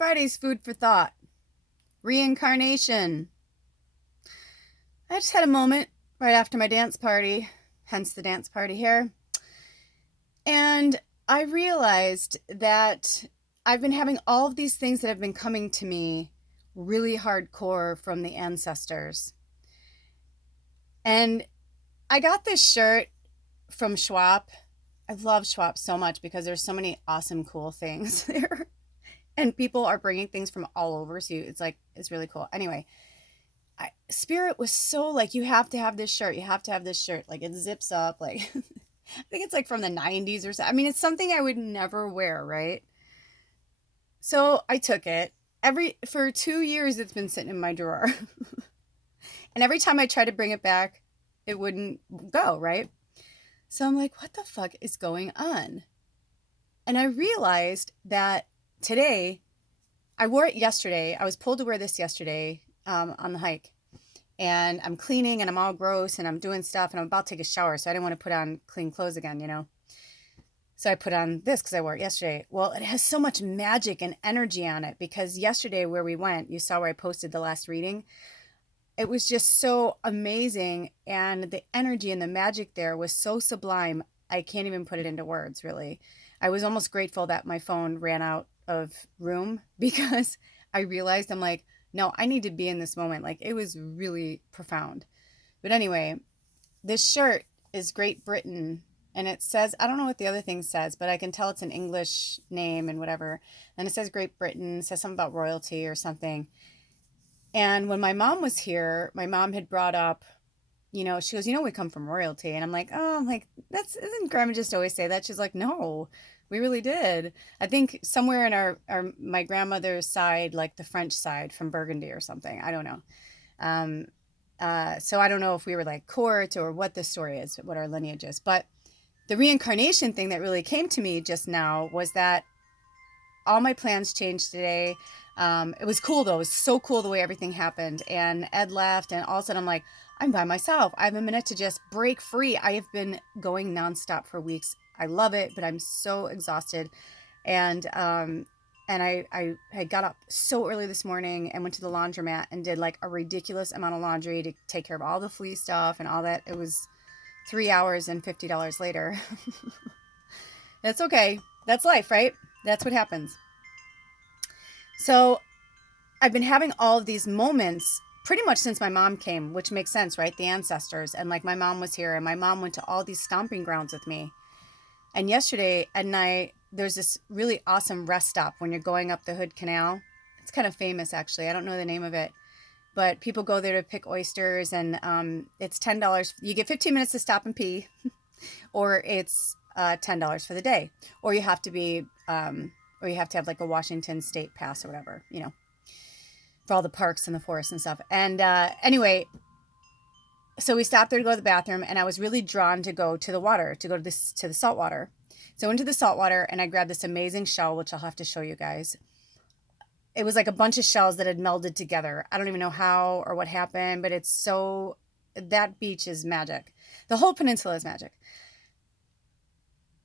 Friday's food for thought. Reincarnation. I just had a moment right after my dance party, hence the dance party here. And I realized that I've been having all of these things that have been coming to me really hardcore from the ancestors. And I got this shirt from Schwab. I love Schwab so much because there's so many awesome, cool things there. And people are bringing things from all over. So it's like, it's really cool. Anyway, Spirit was so like, you have to have this shirt. You have to have this shirt. Like it zips up. Like, I think it's like from the 90s or so. I mean, it's something I would never wear, right? So I took it. For 2 years, it's been sitting in my drawer. And every time I try to bring it back, it wouldn't go, right? So I'm like, what the fuck is going on? And I realized that today, I wore it yesterday. I was pulled to wear this yesterday on the hike. And I'm cleaning and I'm all gross and I'm doing stuff and I'm about to take a shower. So I didn't want to put on clean clothes again, you know. So I put on this because I wore it yesterday. Well, it has so much magic and energy on it because yesterday where we went, you saw where I posted the last reading. It was just so amazing. And the energy and the magic there was so sublime. I can't even put it into words, really. I was almost grateful that my phone ran out of room because I realized I'm like, no, I need to be in this moment. Like it was really profound. But anyway, this shirt is Great Britain. And it says, I don't know what the other thing says, but I can tell it's an English name and whatever. And it says Great Britain, it says something about royalty or something. And when my mom was here, my mom had brought up, she goes, we come from royalty. And I'm like, isn't grandma just always say that? She's like, no, we really did. I think somewhere in my grandmother's side, like the French side from Burgundy or something. I don't know. So I don't know if we were like court or what the story is, what our lineage is. But the reincarnation thing that really came to me just now was that all my plans changed today. It was cool though. It was so cool the way everything happened. And Ed left and all of a sudden I'm like, I'm by myself. I have a minute to just break free. I have been going nonstop for weeks. I love it, but I'm so exhausted. And I got up so early this morning and went to the laundromat and did like a ridiculous amount of laundry to take care of all the flea stuff and all that. It was 3 hours and $50 later. That's okay. That's life, right? That's what happens. So I've been having all of these moments pretty much since my mom came, which makes sense, right? The ancestors. And like my mom was here and my mom went to all these stomping grounds with me. And yesterday at night, there's this really awesome rest stop when you're going up the Hood Canal. It's kind of famous, actually. I don't know the name of it. But people go there to pick oysters and it's $10. You get 15 minutes to stop and pee. Or it's $10 for the day. Or you have to be, or you have to have like a Washington state pass or whatever, for all the parks and the forests and stuff. And anyway, so we stopped there to go to the bathroom and I was really drawn to go to the water, to go to the salt water. So I went to the salt water and I grabbed this amazing shell, which I'll have to show you guys. It was like a bunch of shells that had melded together. I don't even know how or what happened, but that beach is magic. The whole peninsula is magic.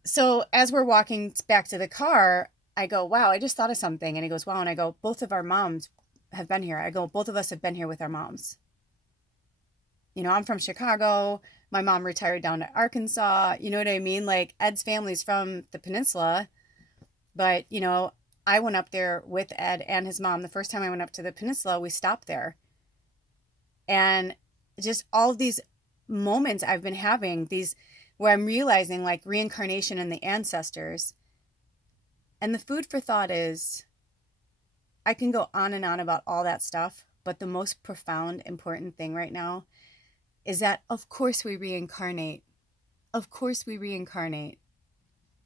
So as we're walking back to the car, I go, wow, I just thought of something. And he goes, wow. And I go, both of our moms have been here. I go, both of us have been here with our moms. I'm from Chicago. My mom retired down to Arkansas. You know what I mean? Like Ed's family's from the peninsula. But, I went up there with Ed and his mom. The first time I went up to the peninsula, we stopped there. And just all of these moments I've been having, where I'm realizing like reincarnation and the ancestors. And the food for thought is, I can go on and on about all that stuff, but the most profound, important thing right now is that of course we reincarnate. Of course we reincarnate.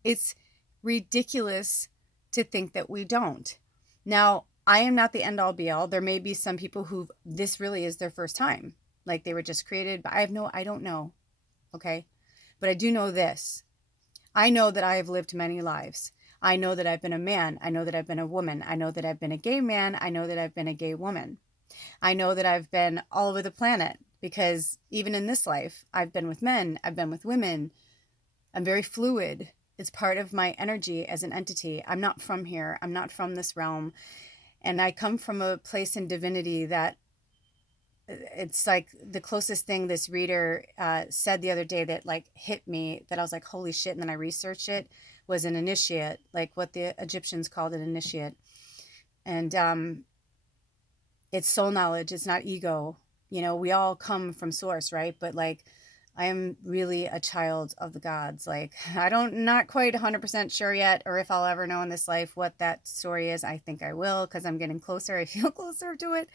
It's ridiculous to think that we don't. Now, I am not the end all be all. There may be some people who this really is their first time. Like they were just created, but I don't know. Okay. But I do know this. I know that I have lived many lives. I know that I've been a man. I know that I've been a woman. I know that I've been a gay man. I know that I've been a gay woman. I know that I've been all over the planet because even in this life, I've been with men. I've been with women. I'm very fluid. It's part of my energy as an entity. I'm not from here. I'm not from this realm. And I come from a place in divinity that it's like the closest thing this reader said the other day that like hit me, that I was like, holy shit. And then I researched it, was an initiate, like what the Egyptians called an initiate. And it's soul knowledge. It's not ego. You know, we all come from source, right? But like, I am really a child of the gods. Like, I don't, not quite 100% sure yet, or if I'll ever know in this life what that story is. I think I will, because I'm getting closer. I feel closer to it.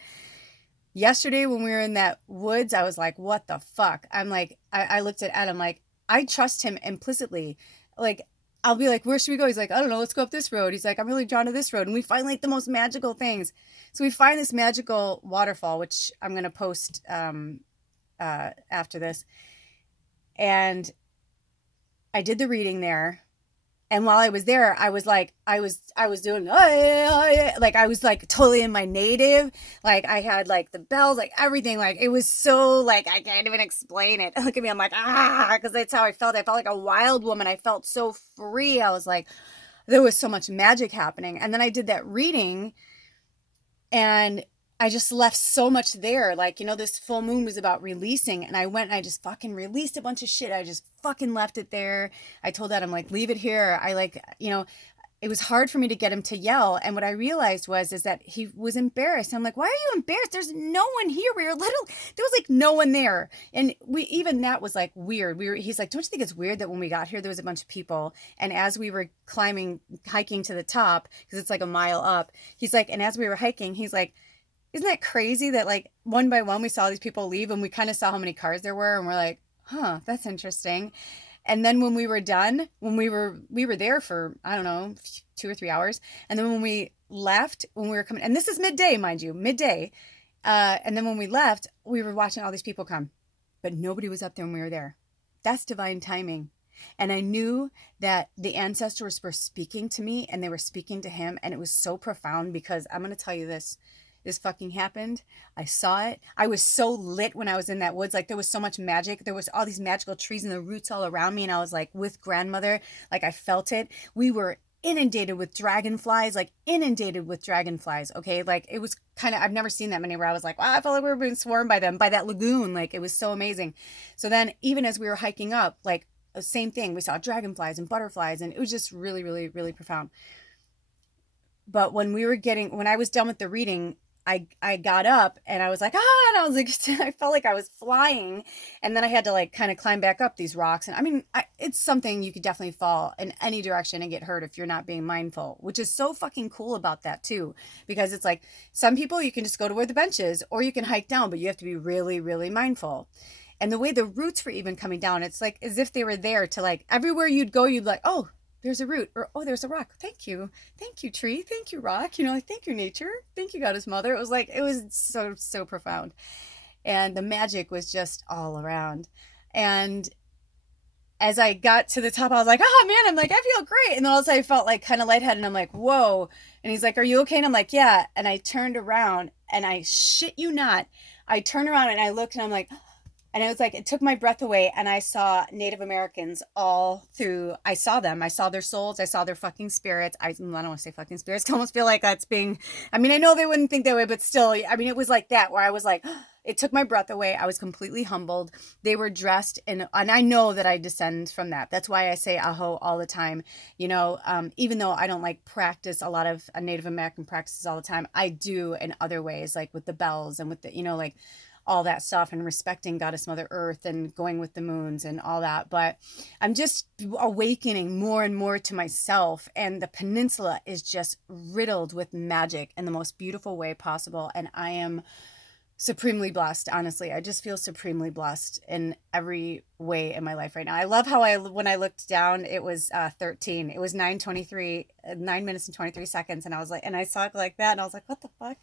Yesterday, when we were in that woods, I was like, what the fuck? I'm like, I looked at Ed, I'm like, I trust him implicitly. Like, I'll be like, where should we go? He's like, I don't know, let's go up this road. He's like, I'm really drawn to this road. And we find like the most magical things. So we find this magical waterfall, which I'm going to post after this. And I did the reading there. And while I was there, I was like, I was doing, like, I was like totally in my native. Like, I had like the bells, like everything. Like, it was so like, I can't even explain it. Look at me. I'm like, because that's how I felt. I felt like a wild woman. I felt so free. I was like, there was so much magic happening. And then I did that reading, and I just left so much there. Like, you know, this full moon was about releasing, and I went and I just fucking released a bunch of shit. I just fucking left it there. I told Dad, I'm like, leave it here. I like, you know, it was hard for me to get him to yell. And what I realized is that he was embarrassed. I'm like, why are you embarrassed? There's no one here. We were little. There was like no one there. And even that was like weird. He's like, don't you think it's weird that when we got here, there was a bunch of people. And as we were hiking to the top, because it's like a mile up, he's like, and as we were hiking, he's like, isn't that crazy that like one by one we saw these people leave, and we kind of saw how many cars there were, and we're like, huh, that's interesting. And then when we were done, when we were there for, I don't know, 2 or 3 hours. And then when we left, when we were coming, and this is midday, mind you, midday. And then when we left, we were watching all these people come, but nobody was up there when we were there. That's divine timing. And I knew that the ancestors were speaking to me, and they were speaking to him. And it was so profound, because I'm going to tell you this. This fucking happened. I saw it. I was so lit when I was in that woods. Like, there was so much magic. There was all these magical trees and the roots all around me. And I was like with grandmother, like I felt it. We were inundated with dragonflies, like inundated with dragonflies. Okay. Like, it was kind of, I've never seen that many, where I was like, wow, I felt like we were being swarmed by them, by that lagoon. Like, it was so amazing. So then even as we were hiking up, like, same thing, we saw dragonflies and butterflies, and it was just really, really, really profound. But when I was done with the reading, I got up and I was like, and I was like, I felt like I was flying. And then I had to like kind of climb back up these rocks. And I mean, it's something you could definitely fall in any direction and get hurt if you're not being mindful, which is so fucking cool about that too. Because it's like, some people, you can just go to where the bench is, or you can hike down, but you have to be really, really mindful. And the way the roots were even coming down, it's like as if they were there to like, everywhere you'd go, you'd like, oh, there's a root, or oh, there's a rock. Thank you tree, thank you rock, you know, like, thank you nature, thank you goddess mother. It was like, it was so profound, and the magic was just all around. And as I got to the top, I was like, oh man, I'm like, I feel great. And then also I felt like kind of lightheaded, and I'm like, whoa. And he's like, are you okay? And I'm like, yeah. And I turned around, and I shit you not, I turned around and I looked, and I'm like, and it was like, it took my breath away. And I saw Native Americans all through. I saw them. I saw their souls. I saw their fucking spirits. I don't want to say fucking spirits. I almost feel like that's being, I mean, I know they wouldn't think that way, but still, I mean, it was like that, where I was like, it took my breath away. I was completely humbled. They were dressed in, and I know that I descend from that. That's why I say aho all the time. You know, even though I don't like practice a lot of Native American practices all the time, I do in other ways, like with the bells and with the, you know, like, all that stuff, and respecting Goddess Mother Earth and going with the moons and all that. But I'm just awakening more and more to myself, and the peninsula is just riddled with magic in the most beautiful way possible. And I am supremely blessed. Honestly, I just feel supremely blessed in every way in my life right now. I love how when I looked down, it was 13. It was 9:23, 9 minutes and 23 seconds. And I was like, and I saw it like that, and I was like, what the fuck?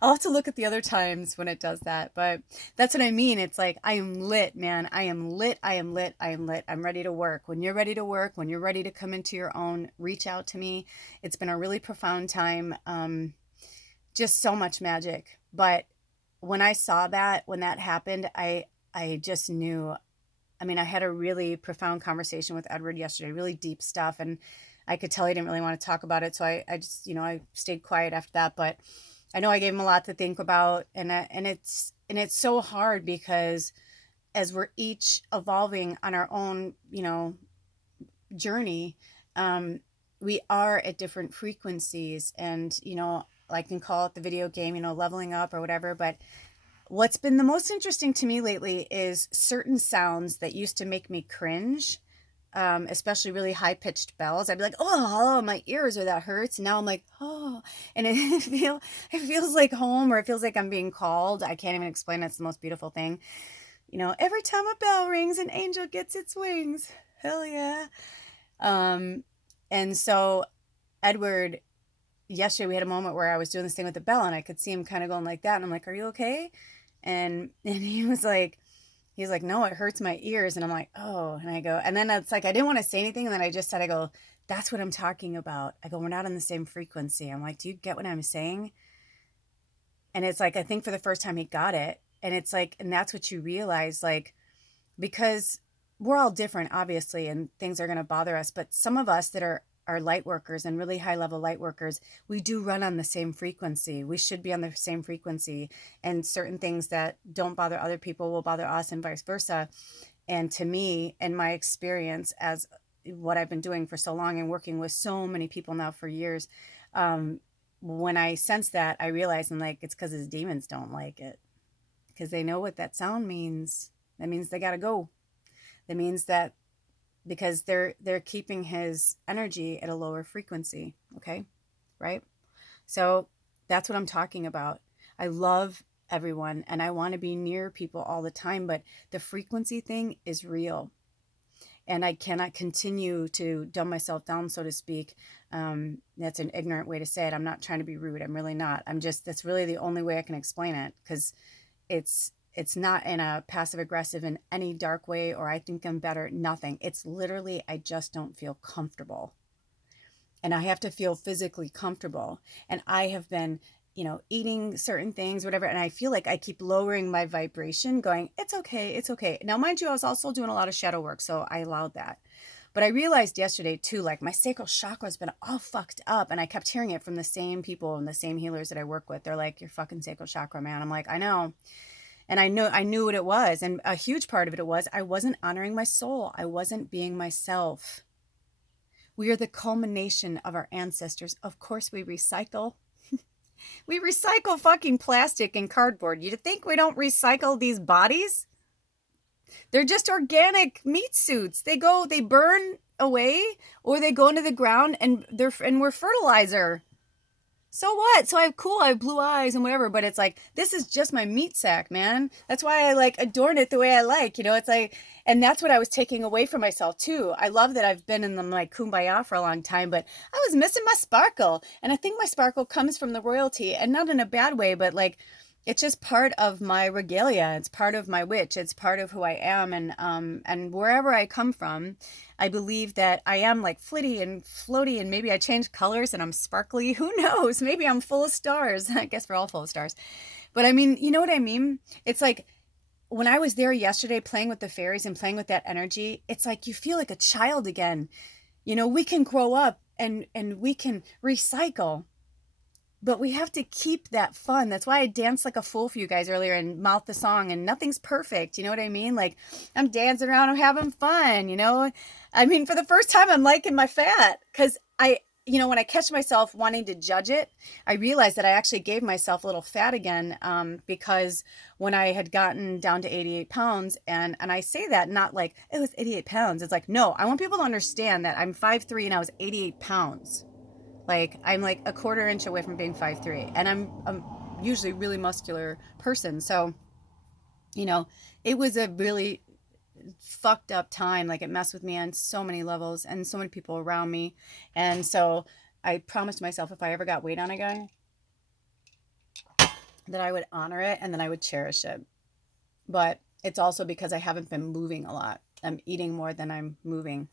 I'll have to look at the other times when it does that. But that's what I mean. It's like, I am lit, man. I am lit. I am lit. I am lit. I'm ready to work. When you're ready to work, when you're ready to come into your own, reach out to me. It's been a really profound time. Just so much magic. But when I saw that, when that happened, I just knew. I mean, I had a really profound conversation with Edward yesterday, really deep stuff. And I could tell he didn't really want to talk about it. So I just, I stayed quiet after that. But I know I gave him a lot to think about. And it's so hard because as we're each evolving on our own, journey, um, we are at different frequencies. And, I can call it the video game, leveling up or whatever. But what's been the most interesting to me lately is certain sounds that used to make me cringe, especially really high pitched bells. I'd be like, oh, my ears, or that hurts. And now I'm like, oh, and it feels like home, or it feels like I'm being called. I can't even explain it. It's the most beautiful thing. Every time a bell rings, an angel gets its wings. Hell yeah. Um, and so Edward, yesterday we had a moment where I was doing this thing with the bell and I could see him kind of going like that. And I'm like, are you okay? And he's like, no, it hurts my ears. And I'm like, oh, and I go, and then it's like, I didn't want to say anything. And then I just said, I go, that's what I'm talking about. I go, we're not on the same frequency. I'm like, do you get what I'm saying? And it's like, I think for the first time he got it. And it's like, and that's what you realize, like, because we're all different, obviously, and things are going to bother us. But some of us that are light workers and really high level light workers, we do run on the same frequency. We should be on the same frequency. And certain things that don't bother other people will bother us, and vice versa. And to me, in my experience, as what I've been doing for so long and working with so many people now for years, when I sense that, I realize I'm like, it's because his demons don't like it, because they know what that sound means. That means they got to go. That means that because they're keeping his energy at a lower frequency. Okay. Right. So that's what I'm talking about. I love everyone and I want to be near people all the time, but the frequency thing is real. And I cannot continue to dumb myself down, so to speak. That's an ignorant way to say it. I'm not trying to be rude. I'm really not. That's really the only way I can explain it, because it's not in a passive aggressive in any dark way, or I think I'm better. Nothing. It's literally, I just don't feel comfortable. And I have to feel physically comfortable. And I have been, eating certain things, whatever. And I feel like I keep lowering my vibration, going, it's okay. It's okay. Now, mind you, I was also doing a lot of shadow work, so I allowed that. But I realized yesterday too, like my sacral chakra has been all fucked up. And I kept hearing it from the same people and the same healers that I work with. They're like, your fucking sacral chakra, man. I'm like, I know. And I knew what it was. And a huge part of it was I wasn't honoring my soul. I wasn't being myself. We are the culmination of our ancestors. Of course, we recycle. We recycle fucking plastic and cardboard. You think we don't recycle these bodies? They're just organic meat suits. They burn away, or they go into the ground and we're fertilizer. So what? So I have blue eyes and whatever, but it's like, this is just my meat sack, man. That's why I like adorn it the way I like, it's like, and that's what I was taking away from myself too. I love that I've been in the like kumbaya for a long time, but I was missing my sparkle. And I think my sparkle comes from the royalty, and not in a bad way, but like, it's just part of my regalia. It's part of my witch. It's part of who I am. And wherever I come from, I believe that I am like flitty and floaty, and maybe I change colors and I'm sparkly. Who knows? Maybe I'm full of stars. I guess we're all full of stars. But I mean, you know what I mean? It's like when I was there yesterday playing with the fairies and playing with that energy, it's like you feel like a child again. We can grow up and we can recycle. But we have to keep that fun. That's why I danced like a fool for you guys earlier and mouthed the song, and nothing's perfect. You know what I mean? Like, I'm dancing around, I'm having fun, I mean, for the first time, I'm liking my fat, because when I catch myself wanting to judge it, I realized that I actually gave myself a little fat again, because when I had gotten down to 88 pounds, and I say that not like it was 88 pounds. It's like, no, I want people to understand that I'm 5'3" and I was 88 pounds. Like, I'm like a quarter inch away from being 5'3", and I'm usually a really muscular person. So, it was a really fucked up time. Like, it messed with me on so many levels and so many people around me. And so I promised myself if I ever got weight on again, that I would honor it and then I would cherish it. But it's also because I haven't been moving a lot. I'm eating more than I'm moving.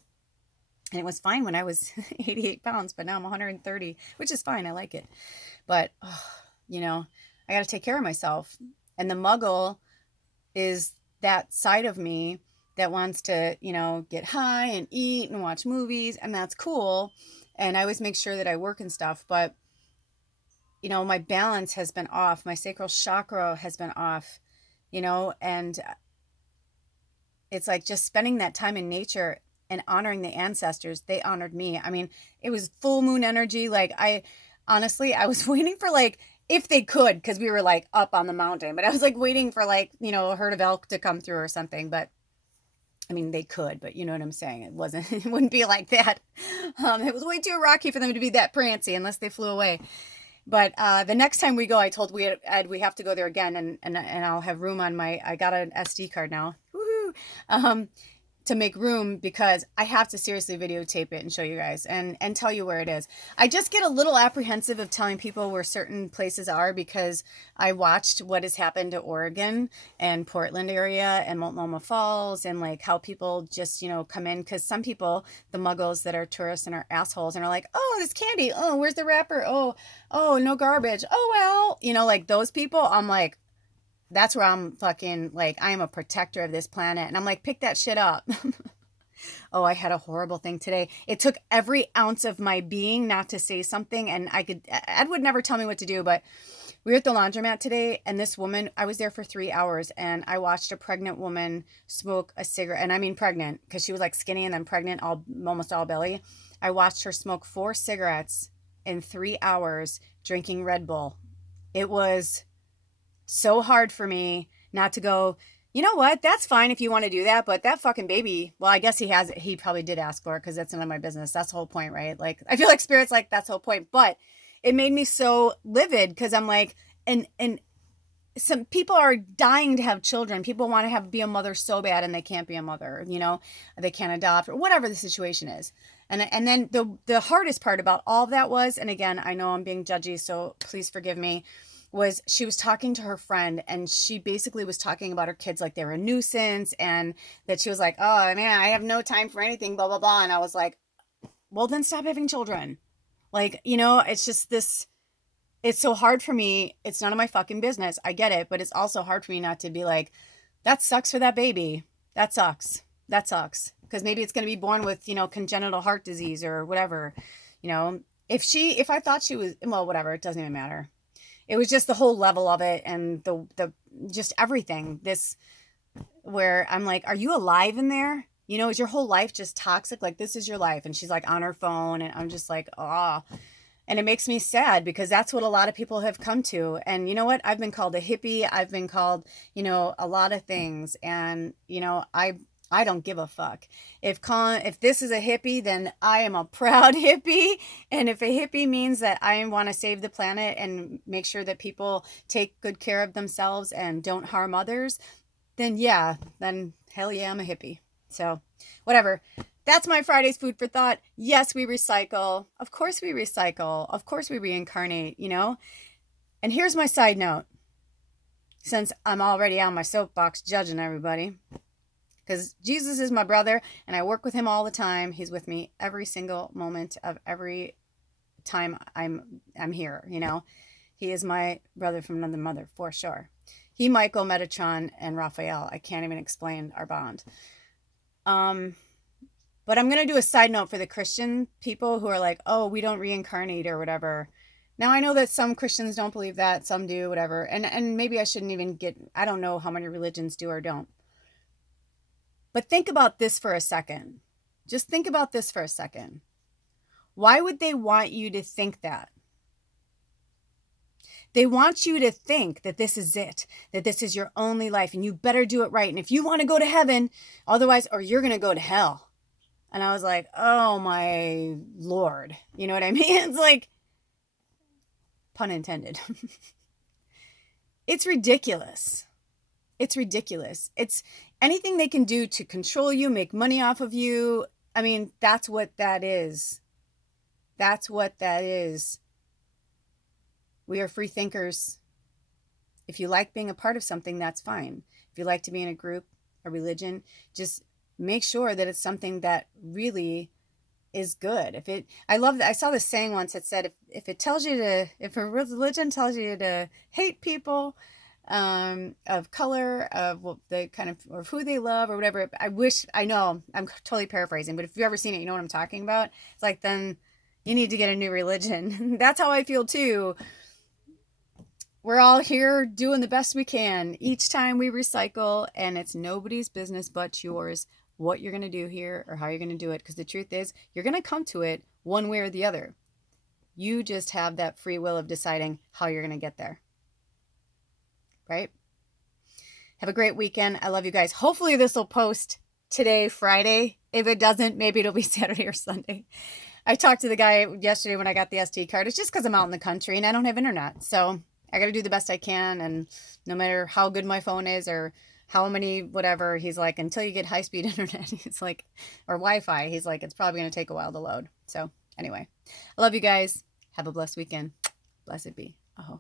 And it was fine when I was 88 pounds, but now I'm 130, which is fine. I like it. But, I got to take care of myself. And the muggle is that side of me that wants to, get high and eat and watch movies. And that's cool. and I always make sure that I work and stuff, but my balance has been off. My sacral chakra has been off, and it's like just spending that time in nature and honoring the ancestors. They honored me. I mean, it was full moon energy. Like, honestly, I was waiting for, like, if they could, because we were like up on the mountain, but I was like waiting for, like, a herd of elk to come through or something. But I mean, they could, but you know what I'm saying? It wasn't, it wouldn't be like that. It was way too rocky for them to be that prancy unless they flew away. But the next time we go, I told Ed we have to go there again, and I'll have room on I got an SD card now. Woohoo! To make room, because I have to seriously videotape it and show you guys and tell you where it is. I just get a little apprehensive of telling people where certain places are, because I watched what has happened to Oregon and Portland area and Multnomah Falls, and like how people just, come in, because some people, the muggles that are tourists and are assholes and are like, oh, this candy, oh, where's the wrapper, oh, no garbage, oh, well, like those people. I'm like, that's where I'm fucking like, I am a protector of this planet. And I'm like, pick that shit up. Oh, I had a horrible thing today. It took every ounce of my being not to say something. And Ed would never tell me what to do, but we were at the laundromat today, and this woman, I was there for 3 hours, and I watched a pregnant woman smoke a cigarette. And I mean pregnant, because she was like skinny and then pregnant, almost all belly. I watched her smoke 4 cigarettes in 3 hours, drinking Red Bull. It was so hard for me not to go, you know what? That's fine if you want to do that, but that fucking baby, well, I guess he probably did ask for it, because that's none of my business. That's the whole point, right? Like, I feel like Spirit's like, that's the whole point. But it made me so livid, because I'm like, and some people are dying to have children. People want to be a mother so bad, and they can't be a mother, they can't adopt, or whatever the situation is. And then the hardest part about all of that was, and again, I know I'm being judgy, so please forgive me, was she was talking to her friend, and she basically was talking about her kids like they were a nuisance, and that she was like, oh man, I have no time for anything, blah, blah, blah. And I was like, well, then stop having children. Like, it's just this, it's so hard for me. It's none of my fucking business. I get it. But it's also hard for me not to be like, that sucks for that baby. That sucks. That sucks. Because maybe it's going to be born with, congenital heart disease or whatever. If I thought she was, well, whatever, it doesn't even matter. It was just the whole level of it, and the just everything. This, where I'm like, are you alive in there? Is your whole life just toxic? Like, this is your life. And she's like on her phone, and I'm just like, ah. And it makes me sad, because that's what a lot of people have come to. And you know what? I've been called a hippie. I've been called, a lot of things. And, I don't give a fuck. If this is a hippie, then I am a proud hippie. And if a hippie means that I want to save the planet and make sure that people take good care of themselves and don't harm others, then yeah, then hell yeah, I'm a hippie. So whatever. That's my Friday's food for thought. Yes, we recycle. Of course we recycle. Of course we reincarnate, And here's my side note. Since I'm already on my soapbox judging everybody, because Jesus is my brother, and I work with him all the time. He's with me every single moment of every time I'm here, He is my brother from another mother, for sure. He, Michael, Metatron, and Raphael. I can't even explain our bond. But I'm going to do a side note for the Christian people who are like, oh, we don't reincarnate or whatever. Now, I know that some Christians don't believe that, some do, whatever. And maybe I shouldn't even I don't know how many religions do or don't. But think about this for a second. Just think about this for a second. Why would they want you to think that? They want you to think that this is it, that this is your only life, and you better do it right. And if you want to go to heaven, otherwise, or you're going to go to hell. And I was like, oh my Lord. You know what I mean? It's like, pun intended. It's ridiculous. It's ridiculous. It's anything they can do to control you, make money off of you. I mean, that's what that is. That's what that is. We are free thinkers. If you like being a part of something, that's fine. If you like to be in a group, a religion, just make sure that it's something that really is good. I love that. I saw this saying once. It said, if a religion tells you to hate people, of color, of the kind of who they love or whatever. I know I'm totally paraphrasing, but if you've ever seen it, you know what I'm talking about. It's like, then You need to get a new religion. That's how I feel too. We're all here doing the best we can each time we recycle, and it's nobody's business but yours what you're going to do here or how you're going to do it. Because the truth is, you're going to come to it one way or the other. You just have that free will of deciding how you're going to get there. Right? Have a great weekend. I love you guys. Hopefully this will post today, Friday. If it doesn't, maybe it'll be Saturday or Sunday. I talked to the guy yesterday when I got the SD card. It's just because I'm out in the country and I don't have internet. So I got to do the best I can. And no matter how good my phone is or how many whatever, he's like, until you get high-speed internet, he's like, or Wi-Fi, he's like, it's probably going to take a while to load. So anyway, I love you guys. Have a blessed weekend. Blessed be. Aho.